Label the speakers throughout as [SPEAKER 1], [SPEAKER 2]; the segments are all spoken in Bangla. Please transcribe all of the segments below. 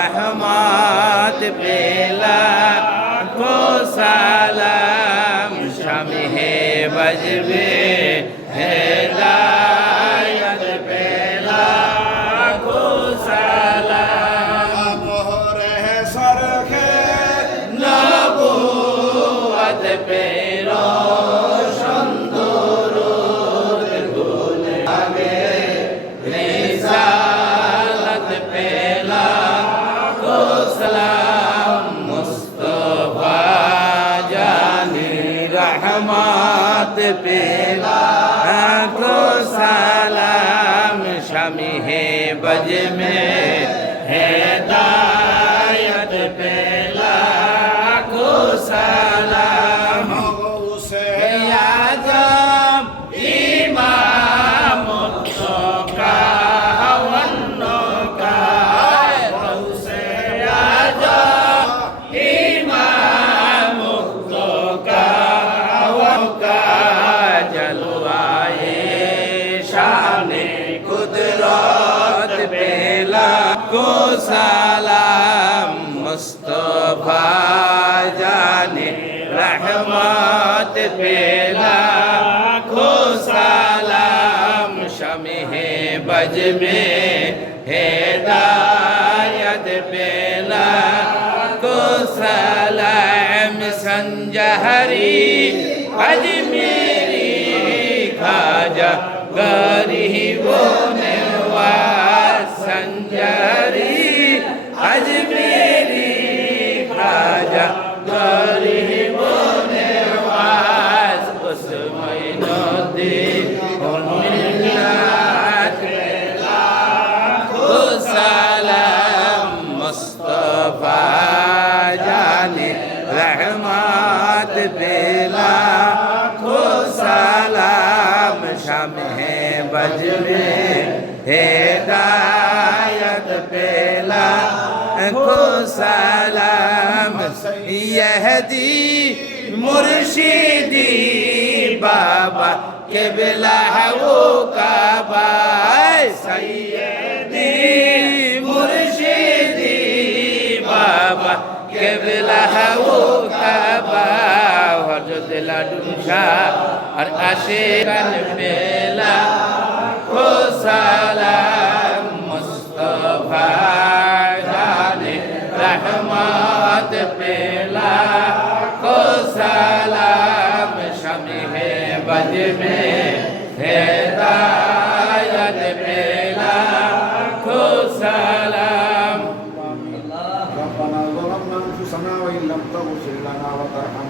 [SPEAKER 1] রহমত পেলা খো সালাম স্বামী হে বজবে হে দায়ত পেলা খো সালাম।
[SPEAKER 2] মোহরে সরখে
[SPEAKER 1] রহমত পেলাম গো সালাম শামি হে বজ মে হে দায়ত পেলা গো সালাম को सलाम, मुस्तफ़ा जाने रहमत पेला को सलाम, शमे बज में हेदायत पेला को सलाम, संजहरी अजमेरी खाजा गरीबो नवाज़ संजरी बेला को सलाम शम है बज में हेदायत पेला को सलाम यहदी मुर्शिदी बाबा के बिला वो काबा सैयदी मुर्शिदी बाबा के बिला वो काबा জোদেলা ডুমসা আর আসে কান বেলা। ও সালাম মুস্তফা জানে রহমত পেলা। ও সালাম হে বজ মে হেদায়ত পেলা। ও সালাম।
[SPEAKER 2] ربنا ظلمنا انفسنا وان لم تغفر لنا وترحمنا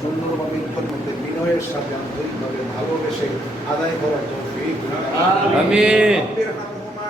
[SPEAKER 2] সুন্দরভাবে মধ্যে বিনয়ের সাথে আন্তরিকভাবে ভালোবেসে আদায় করার তৌফিক
[SPEAKER 1] আমিন।
[SPEAKER 2] বিরহামহুমা